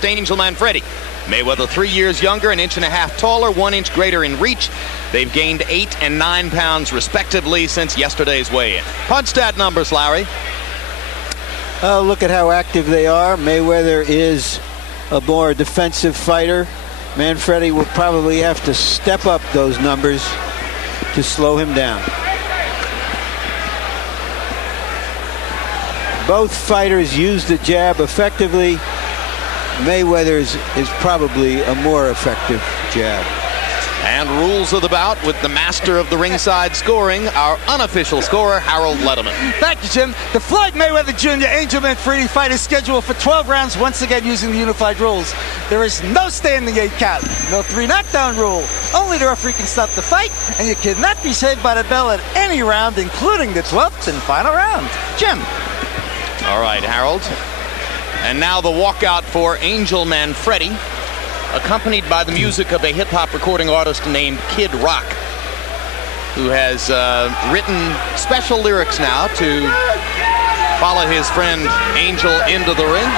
against Angel Manfredy. Mayweather 3 years younger, 1.5 inches taller, 1 inch greater in reach. They've gained 8 and 9 pounds respectively since yesterday's weigh-in. Punch stat numbers, Larry. Look at how active they are. Mayweather is a more defensive fighter. Manfredy will probably have to step up those numbers to slow him down. Both fighters use the jab effectively. Mayweather's is probably a more effective jab. And rules of the bout with the master of the ringside scoring, our unofficial scorer, Harold Letterman. Thank you, Jim. The Floyd Mayweather Jr. Angel Manfredy fight is scheduled for 12 rounds, once again using the unified rules. There is no standing 8 count, no 3 knockdown rule. Only the referee can stop the fight, and you cannot be saved by the bell at any round, including the 12th and final round. Jim. All right, Harold. And now the walkout for Angel Manfredy, accompanied by the music of a hip-hop recording artist named Kid Rock, who has written special lyrics now to follow his friend Angel into the ring.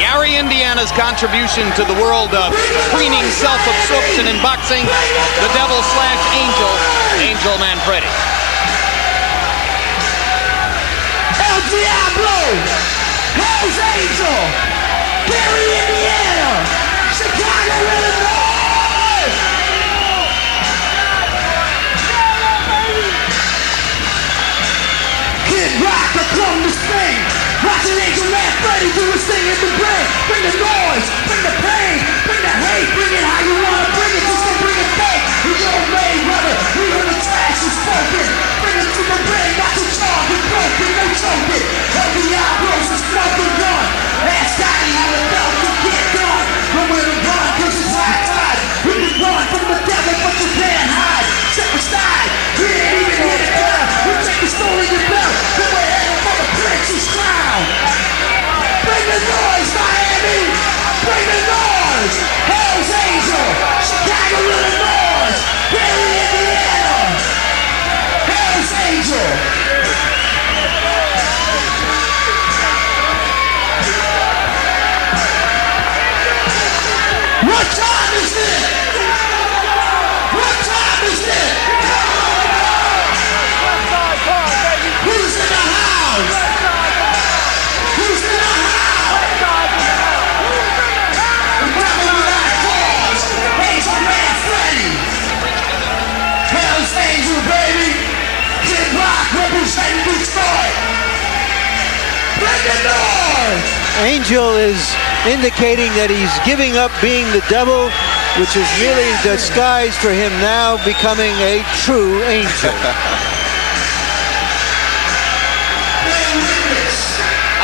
Gary, Indiana's contribution to the world of preening self-absorption in boxing, the Devil/Angel, Angel Manfredy. El Diablo, Hell's Angel, Gary, Indiana, Chicago, Illinois! Kid Rock, I come to Spain. Watching Angel Manfredy do his thing in the brain. Bring the noise, bring the pain, bring the hate, bring it how you want to bring it, just don't bring it fake. We don't Mayweather, we hear the trash is spoken. Bring it to the ring, not to charge, we broken, no choking. El Diablo's is smoking gun. Ask Scotty how the bell can get done. Nowhere to run, cause it's high tide. We can run from the devil, but you can't hide. Step aside, we ain't even hit it down. We take the story to bell, then we're heading for the prince's crown. Bring the noise, Miami! Bring the noise! Hell's Angel! Chicago, Illinois! Gary, Indiana! Hell's Angel! What time is it? What time is it? Who's in the house? Who's in the house? The rebel without cause, Angel Manfredy. Hell's Angel, baby. Kid Rock representing Detroit. Bring the noise. Angel is indicating that he's giving up being the devil, which is really disguised for him now becoming a true angel.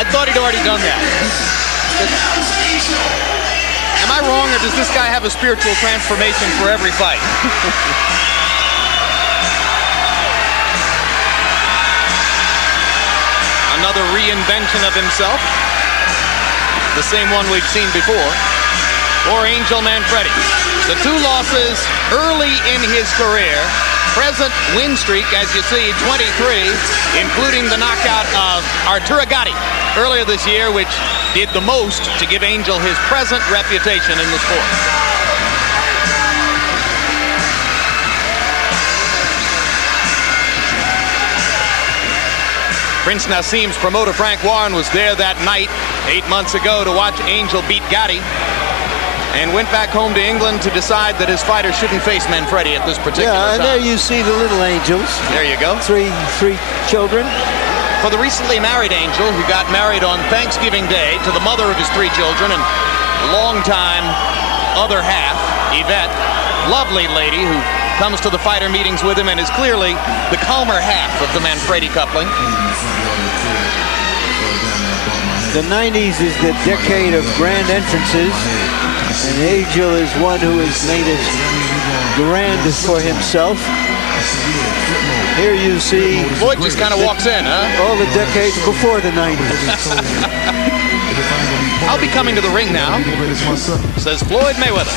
I thought he'd already done that. Am I wrong, or does this guy have a spiritual transformation for every fight? Another reinvention of himself. The same one we've seen before. For Angel Manfredy. The 2 losses early in his career. Present win streak, as you see, 23, including the knockout of Arturo Gatti earlier this year, which did the most to give Angel his present reputation in the sport. Prince Nassim's promoter Frank Warren was there that night 8 months ago to watch Angel beat Gatti, and went back home to England to decide that his fighter shouldn't face Manfredy at this particular time. And there you see the little angels. There you go. Three children. For the recently married Angel, who got married on Thanksgiving Day to the mother of his 3 children and longtime other half, Yvette, lovely lady who comes to the fighter meetings with him and is clearly the calmer half of the Manfredy coupling. The 90s is the decade of grand entrances, and Angel is one who has made it grand for himself. Here you see Floyd just kind of walks in, huh? All the decades before the 90s. I'll be coming to the ring now, says Floyd Mayweather.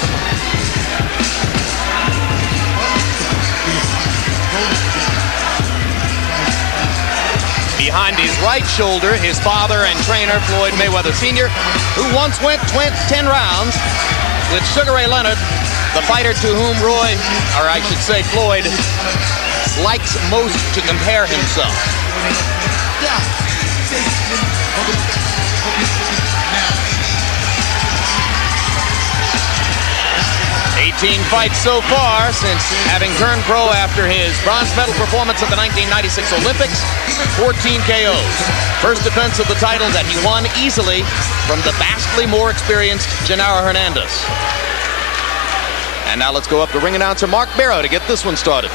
behind his right shoulder, his father and trainer, Floyd Mayweather Sr., who once went 10 rounds with Sugar Ray Leonard, the fighter to whom Roy, or I should say Floyd, likes most to compare himself. 18 fights so far since having turned pro after his bronze medal performance at the 1996 Olympics. 14 KOs. First defense of the title that he won easily from the vastly more experienced Genaro Hernandez. And now let's go up to ring announcer Mark Barrow to get this one started.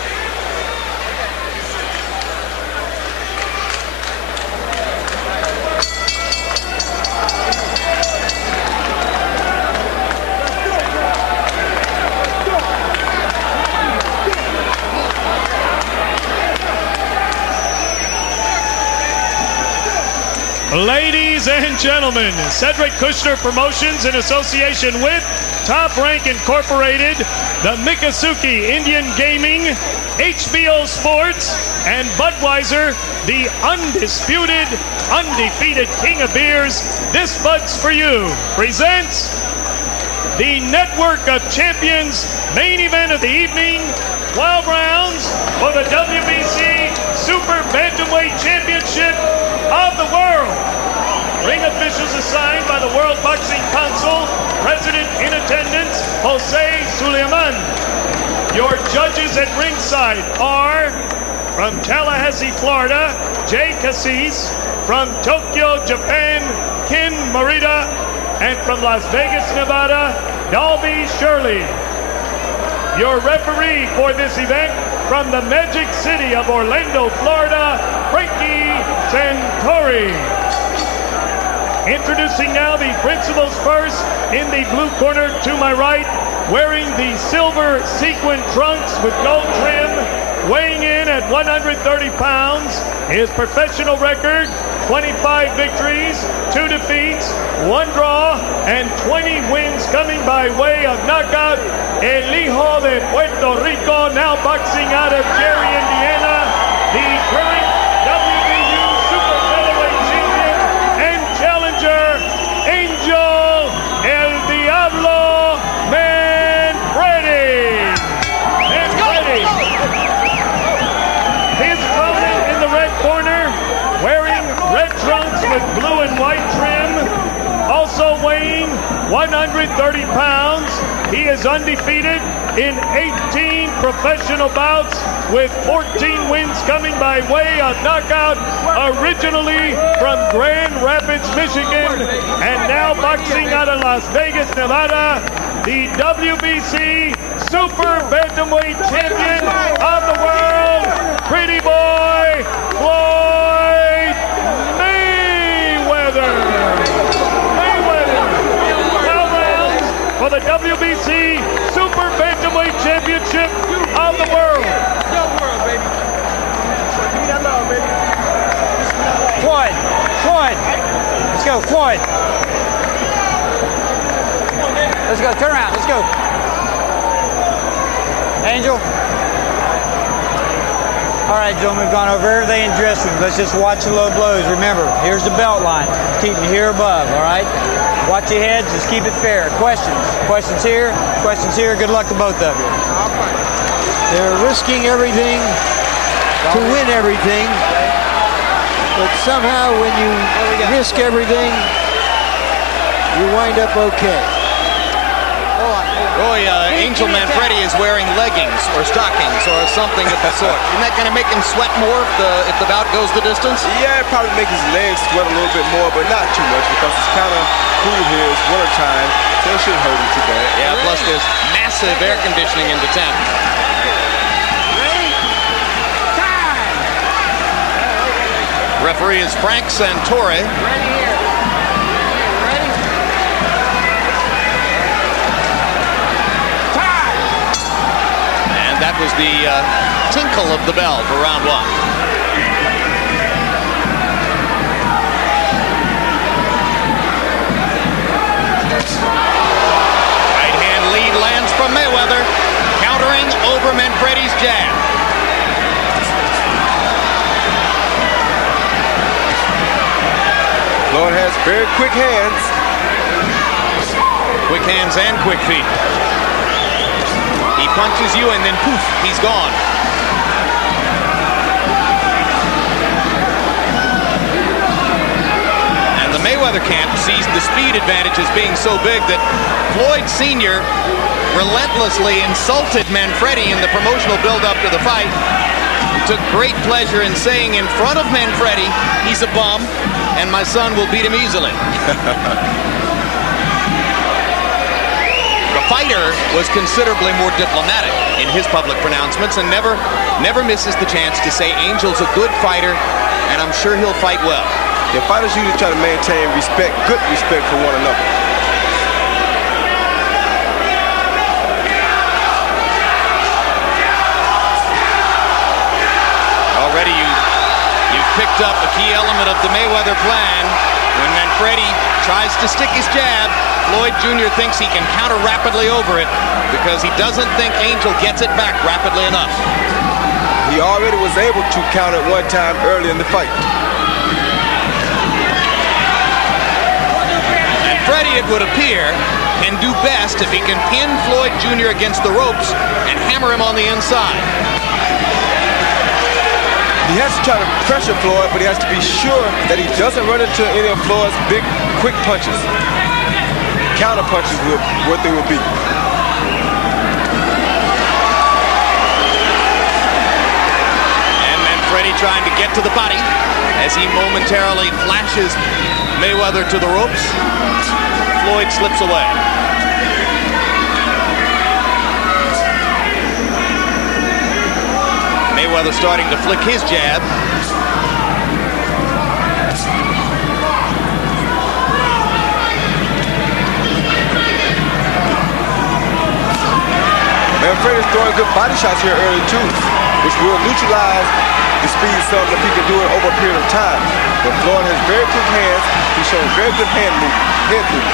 Ladies and gentlemen, Cedric Kushner Promotions in association with Top Rank Incorporated, the Miccosukee Indian Gaming, HBO Sports, and Budweiser, the undisputed, undefeated king of beers, This Bud's For You, presents the Network of Champions main event of the evening, 12 rounds for the WBC Super Bantamweight Championship of the world. Ring officials assigned by the World Boxing Council, President in attendance, Jose Suleiman. Your judges at ringside are from Tallahassee, Florida, Jay Cassis, from Tokyo, Japan, Ken Morita, and from Las Vegas, Nevada, Dalby Shirley. Your referee for this event from the Magic City of Orlando, Florida, Frankie Santori. Introducing now the principals first in the blue corner to my right, wearing the silver sequin trunks with gold trim, weighing in at 130 pounds. His professional record, 25 victories, 2 defeats, 1 draw, and 20 wins coming by way of knockout. El Hijo de Puerto Rico, now boxing out of Gary, Indiana, the current WBU Super Featherweight Champion and challenger, Angel El Diablo Manfredy. Manfredy. His opponent in the red corner, wearing red trunks with blue and white trim, also weighing 130 pounds. He is undefeated in 18 professional bouts with 14 wins coming by way of knockout, originally from Grand Rapids, Michigan, and now boxing out of Las Vegas, Nevada, the WBC Super Bantamweight Champion of the world, Pretty Boy Floyd Mayweather. For the WBC Super Bantamweight Championship of the world. Floyd, let's go, Floyd. Let's go, turn around, let's go. Angel. All right, gentlemen, we've gone over everything in dressing room. Let's just watch the low blows. Remember, here's the belt line. Keep them here above, all right? Watch your heads, just keep it fair. Questions? Questions here, questions here. Good luck to both of you. They're risking everything to win everything. But somehow when you risk everything, you wind up okay. Roy, Angel Manfredy is wearing leggings or stockings or something of the sort. Isn't that going to make him sweat more if the bout goes the distance? Yeah, it probably makes his legs sweat a little bit more, but not too much because it's kind of cool here. It's winter time, so it shouldn't hurt him too bad. Yeah, plus there's massive air conditioning in the tent. Referee is Frank Santori. That was the tinkle of the bell for round 1. Right hand lead lands from Mayweather, countering over Manfredy's jab. Very quick hands. Quick hands and quick feet. He punches you and then poof, he's gone. And the Mayweather camp sees the speed advantage as being so big that Floyd Sr. relentlessly insulted Manfredy in the promotional build-up to the fight. He took great pleasure in saying in front of Manfredy, he's a bum, and my son will beat him easily. The fighter was considerably more diplomatic in his public pronouncements and never misses the chance to say Angel's a good fighter, and I'm sure he'll fight well. Yeah, fighters usually try to maintain respect, good respect for one another. Already you've picked up a key element of the Mayweather plan. When Manfredy tries to stick his jab, Floyd Jr. thinks he can counter rapidly over it because he doesn't think Angel gets it back rapidly enough. He already was able to counter one time early in the fight. Manfredy, it would appear, can do best if he can pin Floyd Jr. against the ropes and hammer him on the inside. He has to try to pressure Floyd, but he has to be sure that he doesn't run into any of Floyd's big, quick punches. Counter punches what they will be. And Manfredy trying to get to the body as he momentarily flashes Mayweather to the ropes. Floyd slips away. Mayweather starting to flick his jab. Manfredy's throwing good body shots here early too, which will neutralize the speed some if he can do it over a period of time. But Floyd has very quick hands. He's shown very good head movement.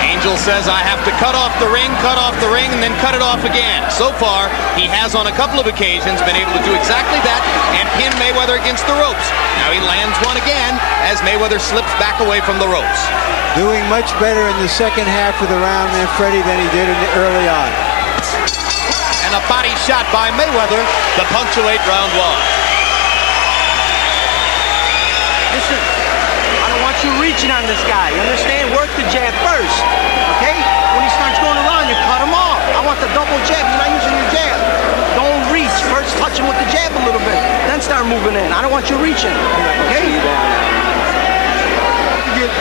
Angel says, I have to cut off the ring, and then cut it off again. So far, he has on a couple of occasions been able to do exactly that and pin Mayweather against the ropes. Now he lands one again as Mayweather slips back away from the ropes. Doing much better in the second half of the round, Manfredy, than he did early on. And a body shot by Mayweather to punctuate round one. Listen, I don't want you reaching on this guy. You understand? Work the jab first, okay? When he starts going around, you cut him off. I want the double jab. You're not using your jab. Don't reach. First touch him with the jab a little bit. Then start moving in. I don't want you reaching, okay?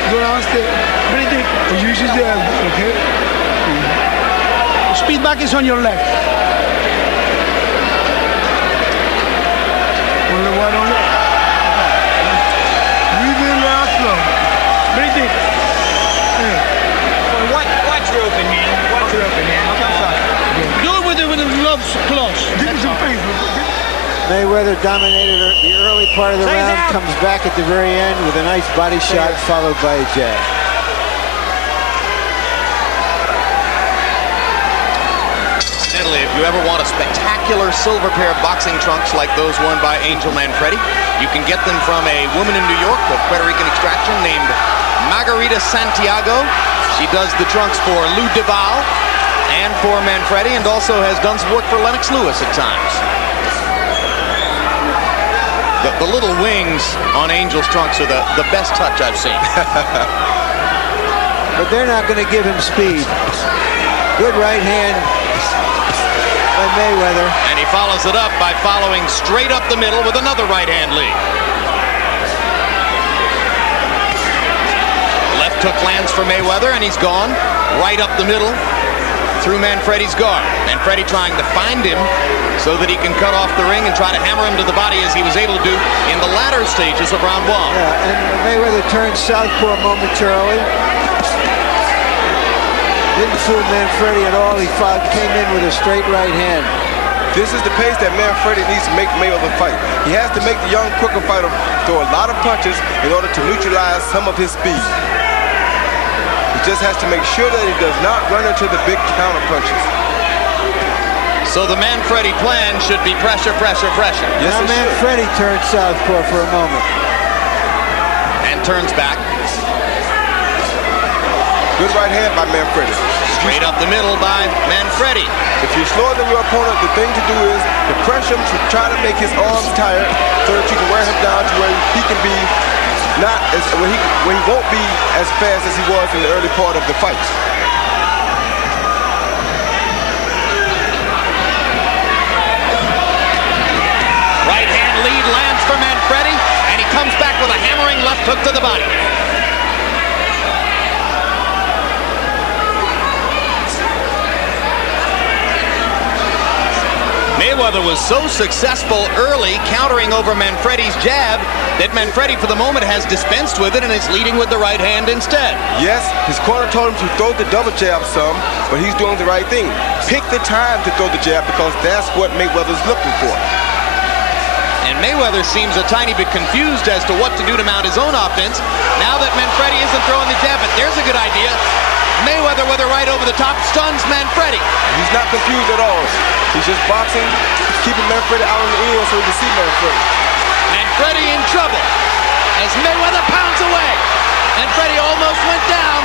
Go downstairs. Use your jab, okay? The speed back is on your left. Only one on it. Breathe in now slow. Breathe deep. Watch your open hand. Watch your open hand. Do it with the gloves close. Give me some face. Mayweather dominated the early part of the round, comes back at the very end with a nice body shot followed by a jab. Incidentally, if you ever want a spectacular silver pair of boxing trunks like those worn by Angel Manfredy, you can get them from a woman in New York of Puerto Rican extraction named Margarita Santiago. She does the trunks for Lou Duval and for Manfredy, and also has done some work for Lennox Lewis at times. The little wings on Angel's trunks are the best touch I've seen. But they're not going to give him speed. Good right hand by Mayweather. And he follows it up by following straight up the middle with another right hand lead. Left hook lands for Mayweather, and he's gone right up the middle through Manfredy's guard. Manfredy trying to find him so that he can cut off the ring and try to hammer him to the body as he was able to do in the latter stages of round one. Yeah, and Mayweather turned southpaw momentarily. Didn't fool Manfredy at all. He came in with a straight right hand. This is the pace that Manfredy needs to make Mayweather fight. He has to make the young, quicker fighter throw a lot of punches in order to neutralize some of his speed. He just has to make sure that he does not run into the big counter punches. So the Manfredy plan should be pressure, pressure, pressure. Yes, now Manfredy turned southpaw for a moment. And turns back. Good right hand by Manfredy. Straight up the middle by Manfredy. If you're slower than your opponent, the thing to do is to pressure him to try to make his arms tired so that you can wear him down to where he can be not as where he won't be as fast as he was in the early part of the fight. Right hand lead lands for Manfredy, and he comes back with a hammering left hook to the body. Mayweather was so successful early countering over Manfredy's jab that Manfredy for the moment has dispensed with it and is leading with the right hand instead. Yes, his corner told him to throw the double jab some, but he's doing the right thing. Pick the time to throw the jab because that's what Mayweather's looking for. And Mayweather seems a tiny bit confused as to what to do to mount his own offense now that Manfredy isn't throwing the jab, but there's a good idea. Mayweather with a right over the top stuns Manfredy. He's not confused at all. He's just boxing, keeping Manfredy out in the end so he can see Manfredy. Manfredy in trouble as Mayweather pounds away. Manfredy almost went down.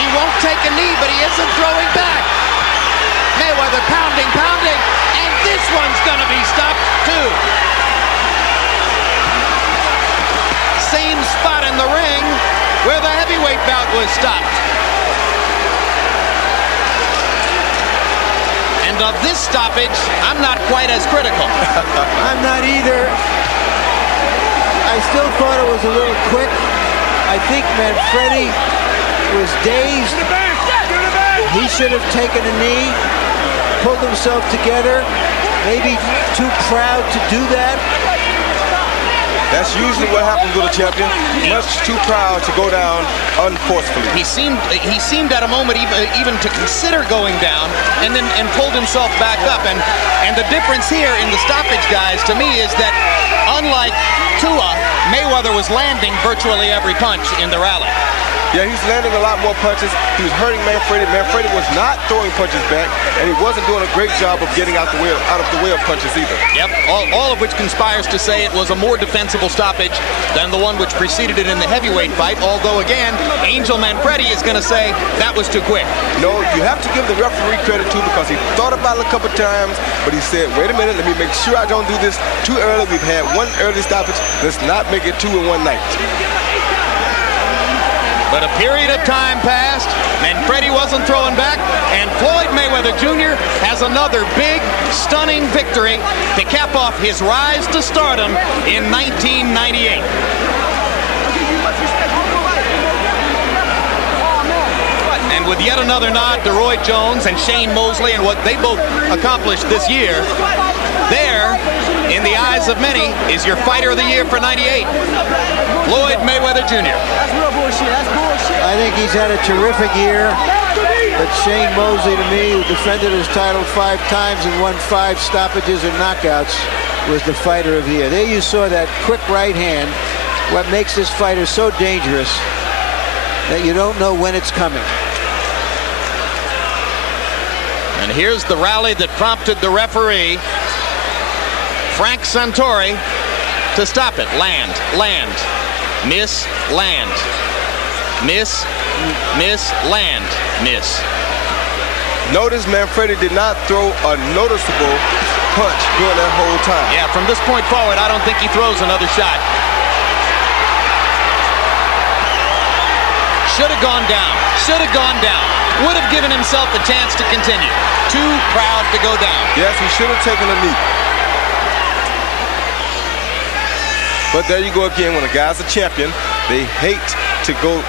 He won't take a knee, but he isn't throwing back. Mayweather pounding, and this one's gonna be stopped too. Same spot in the ring where the heavyweight bout was stopped. And of this stoppage, I'm not quite as critical. I'm not either. I still thought it was a little quick. I think Manfredy was dazed. He should have taken a knee, pulled himself together, maybe too proud to do that. That's usually what happens with a champion. Much too proud to go down unforcefully. He seemed at a moment even to consider going down, and pulled himself back up. And the difference here in the stoppage, guys, to me, is that unlike Tua, Mayweather was landing virtually every punch in the rally. Yeah, he's landing a lot more punches. He was hurting Manfredy. Manfredy was not throwing punches back, and he wasn't doing a great job of getting out of the way of punches either. Yep, all of which conspires to say it was a more defensible stoppage than the one which preceded it in the heavyweight fight, although again, Angel Manfredy is going to say that was too quick. No, you have to give the referee credit too, because he thought about it a couple times, but he said, wait a minute, let me make sure I don't do this too early. We've had one early stoppage. Let's not make it two in one night. But a period of time passed, Manfredy wasn't throwing back, and Floyd Mayweather Jr. has another big, stunning victory to cap off his rise to stardom in 1998. And with yet another nod to Roy Jones and Shane Mosley and what they both accomplished this year, there, in the eyes of many, is your fighter of the year for 98, Floyd Mayweather Jr. That's real bullshit. That's bullshit. I think he's had a terrific year, but Shane Mosley, to me, who defended his title 5 times and won 5 stoppages and knockouts, was the fighter of the year. There you saw that quick right hand, what makes this fighter so dangerous that you don't know when it's coming. And here's the rally that prompted the referee, Frank Santori, to stop it. Land, miss, land, miss, land, miss. Notice Manfredy did not throw a noticeable punch during that whole time. Yeah, from this point forward, I don't think he throws another shot. Should have gone down. Would have given himself a chance to continue. Too proud to go down. Yes, he should have taken a knee. But there you go again. When a guy's a champion, they hate to go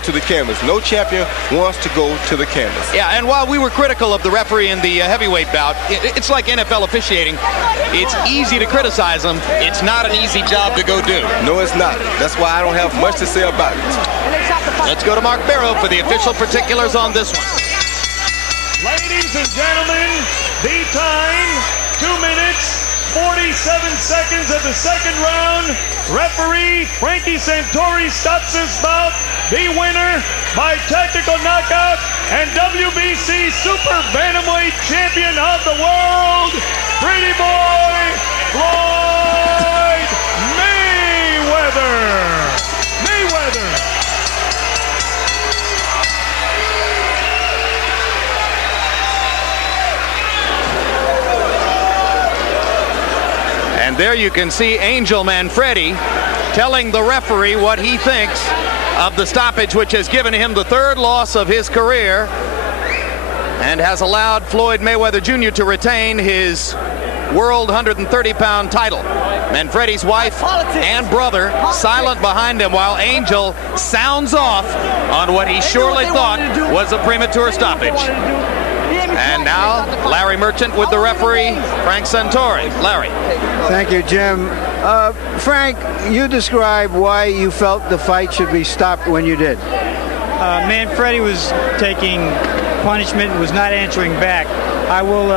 to the canvas. No champion wants to go to the canvas. Yeah, and while we were critical of the referee in the heavyweight bout, it's like NFL officiating. It's easy to criticize them. It's not an easy job to go do. No, it's not. That's why I don't have much to say about it. Let's go to Mark Barrow for the official particulars on this one. Ladies and gentlemen, the time, 2 minutes, 47 seconds of the second round. Referee Frankie Santori stops this bout. The winner by technical knockout and WBC Super Bantamweight Champion of the World, Pretty Boy Floyd Mayweather. And there you can see Angel Manfredy telling the referee what he thinks of the stoppage, which has given him the 3rd loss of his career and has allowed Floyd Mayweather Jr. to retain his world 130-pound title. Manfredy's wife and brother silent behind him while Angel sounds off on what he surely thought was a premature stoppage. And now Larry Merchant with the referee, Frank Santori. Larry. Thank you, Jim. Frank, you describe why you felt the fight should be stopped when you did. Manfredy was taking punishment and was not answering back. I will,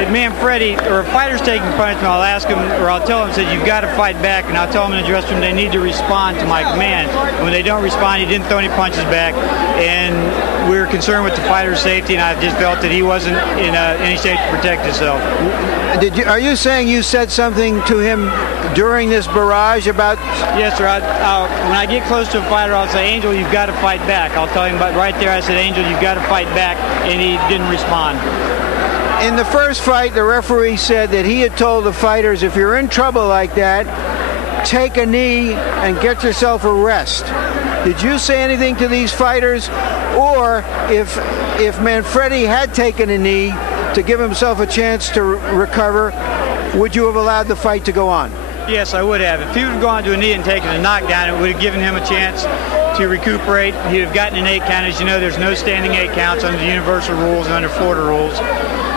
if Manfredy or a fighter's taking punishment, I'll ask him or I'll tell him, said, you've got to fight back, and I'll tell them in the dressing room they need to respond to my command. And when they don't respond, he didn't throw any punches back, and we were concerned with the fighter's safety, and I just felt that he wasn't in any shape to protect himself. Are you saying you said something to him during this barrage about? Yes, sir. When I get close to a fighter, I'll say, Angel, you've got to fight back. I'll tell him about right there. I said, Angel, you've got to fight back, and he didn't respond. In the first fight, the referee said that he had told the fighters, if you're in trouble like that, take a knee and get yourself a rest. Did you say anything to these fighters? Or if Manfredy had taken a knee to give himself a chance to recover, would you have allowed the fight to go on? Yes, I would have. If he would have gone to a knee and taken a knockdown, it would have given him a chance to recuperate. He'd have gotten an 8 count. As you know, there's no standing 8 counts under the universal rules and under Florida rules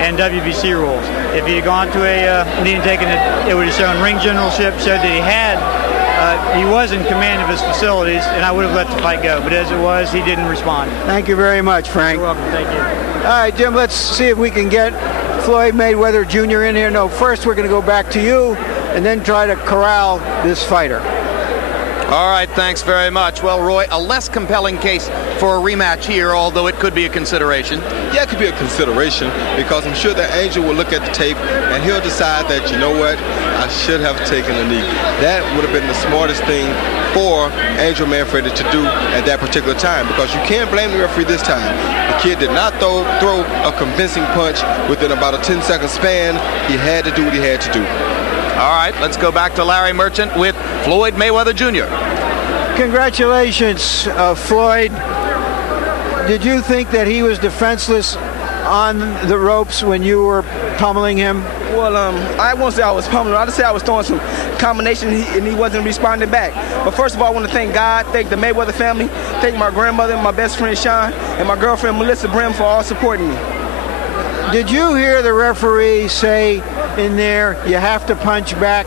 and WBC rules. If he had gone to a knee and taken it, it would have shown ring generalship, showed that he was in command of his facilities, and I would have let the fight go. But as it was, he didn't respond. Thank you very much, Frank. You're welcome. Thank you. All right, Jim, let's see if we can get Floyd Mayweather Jr. in here. No, first we're going to go back to you and then try to corral this fighter. All right, thanks very much. Well, Roy, a less compelling case for a rematch here, although it could be a consideration. Yeah, it could be a consideration because I'm sure that Angel will look at the tape and he'll decide that, you know what, I should have taken a knee. That would have been the smartest thing for Angel Manfredy to do at that particular time, because you can't blame the referee this time. The kid did not throw a convincing punch within about a 10-second span. He had to do what he had to do. All right, let's go back to Larry Merchant with Floyd Mayweather Jr. Congratulations, Floyd. Did you think that he was defenseless on the ropes when you were pummeling him? Well, I won't say I was pummeling. I'll just say I was throwing some combination and he wasn't responding back. But first of all, I want to thank God, thank the Mayweather family, thank my grandmother, my best friend Sean, and my girlfriend Melissa Brim for all supporting me. Did you hear the referee say in there, you have to punch back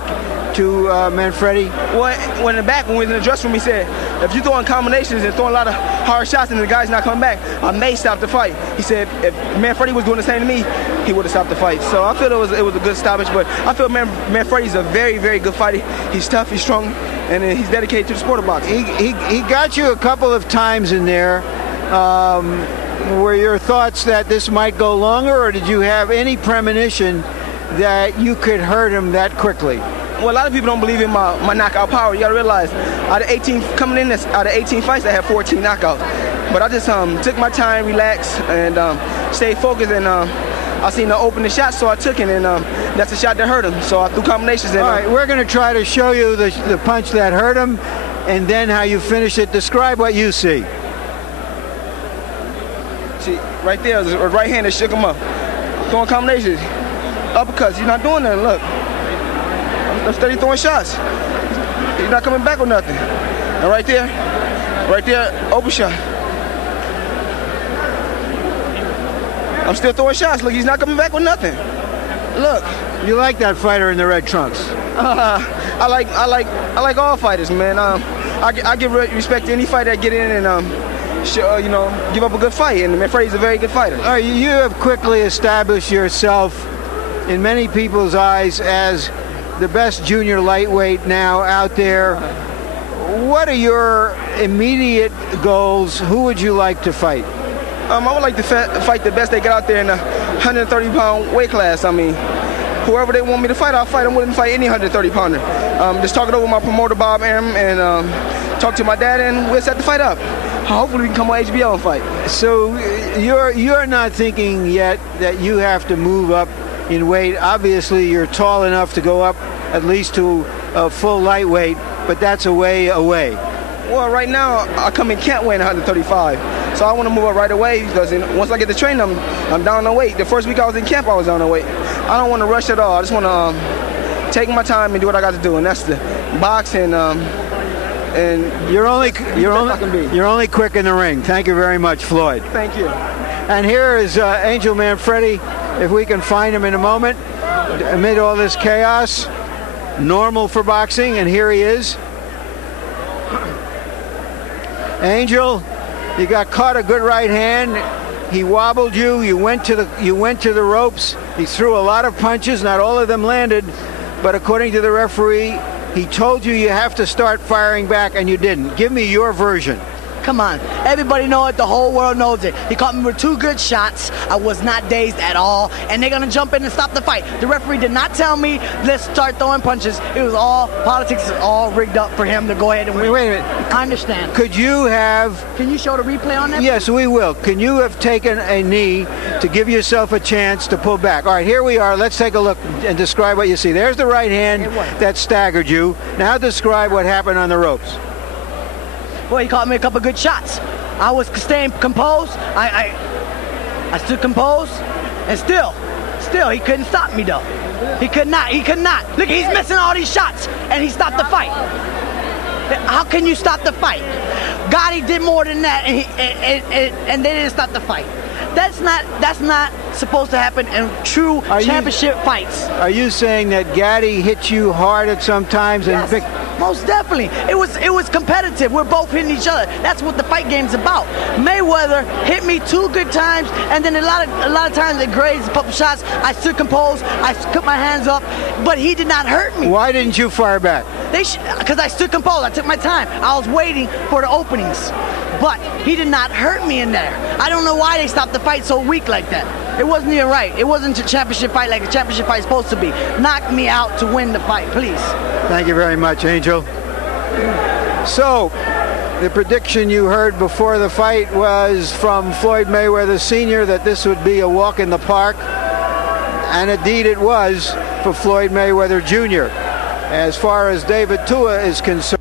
to Manfredy? Well, when we were in the dressing room, he said, if you're throwing combinations and throwing a lot of hard shots and the guy's not coming back, I may stop the fight. He said if Manfredy was doing the same to me, he would have stopped the fight. So I feel it was a good stoppage, but I feel Manfredy's a very, very good fighter. He's tough, he's strong, and he's dedicated to the sport of boxing. He got you a couple of times in there. Were your thoughts that this might go longer, or did you have any premonition that you could hurt him that quickly? Well, a lot of people don't believe in my knockout power. You got to realize, out of 18 fights, I had 14 knockouts. But I just took my time, relaxed, and stayed focused. And I seen the open the shot, so I took it, and that's the shot that hurt him. So I threw combinations. And, all right, we're going to try to show you the punch that hurt him, and then how you finish it. Describe what you see. See, right there, the right hand that shook him up. Throwing combinations, uppercuts. You're not doing nothing. Look. I'm steady throwing shots. He's not coming back with nothing. And right there, open shot. I'm still throwing shots. Look, he's not coming back with nothing. Look. You like that fighter in the red trunks? I like all fighters, man. I give respect to any fighter that get in and give up a good fight. And Manfredy's a very good fighter. All right, you have quickly established yourself in many people's eyes as the best junior lightweight now out there. What are your immediate goals? Who would you like to fight? I would like to fight the best they got out there in the 130-pound weight class. I mean, whoever they want me to fight, I'll fight. I wouldn't fight any 130-pounder. Just talk it over with my promoter, Bob Arum, and talk to my dad, and we'll set the fight up. Hopefully we can come on HBO and fight. So you're not thinking yet that you have to move up in weight. Obviously, you're tall enough to go up at least to full lightweight, but that's a way away. Well, right now, I come in camp weighing 135. So I want to move up right away because once I get to training, I'm down on weight. The first week I was in camp, I was down on weight. I don't want to rush at all. I just want to take my time and do what I got to do, and that's the boxing. And you're only quick in the ring. Thank you very much, Floyd. Thank you. And here is Angel Manfredy, if we can find him in a moment, amid all this chaos. Normal for boxing, and here he is. Angel, you got caught a good right hand. He wobbled you. You went to the ropes. He threw a lot of punches. Not all of them landed, but according to the referee, he told you you have to start firing back, and you didn't. Give me your version. Come on. Everybody knows it. The whole world knows it. He caught me with 2 good shots. I was not dazed at all. And they're going to jump in and stop the fight. The referee did not tell me, let's start throwing punches. It was all politics, all rigged up for him to go ahead and win. Wait a minute. I understand. Could you have... Can you show the replay on that? Yes, we will. Can you have taken a knee to give yourself a chance to pull back? All right, here we are. Let's take a look and describe what you see. There's the right hand that staggered you. Now describe what happened on the ropes. Well, he caught me a couple good shots. I was staying composed. I stood composed, and still, he couldn't stop me though. He could not. Look, he's missing all these shots, and he stopped the fight. How can you stop the fight? Gotti did more than that, and they didn't stop the fight. That's not supposed to happen in true championship fights. Are you saying that Gotti hit you hard at some times? Yes, most definitely. It was competitive. We're both hitting each other. That's what the fight game's about. Mayweather hit me 2 good times, and then a lot of times it grazed a couple shots. I stood composed. I put my hands up, but he did not hurt me. Why didn't you fire back? Because I stood composed. I took my time. I was waiting for the openings. But he did not hurt me in there. I don't know why they stopped the fight so weak like that. It wasn't even right. It wasn't a championship fight like a championship fight is supposed to be. Knock me out to win the fight, please. Thank you very much, Angel. So, the prediction you heard before the fight was from Floyd Mayweather Sr. that this would be a walk in the park. And indeed it was for Floyd Mayweather Jr. As far as David Tua is concerned,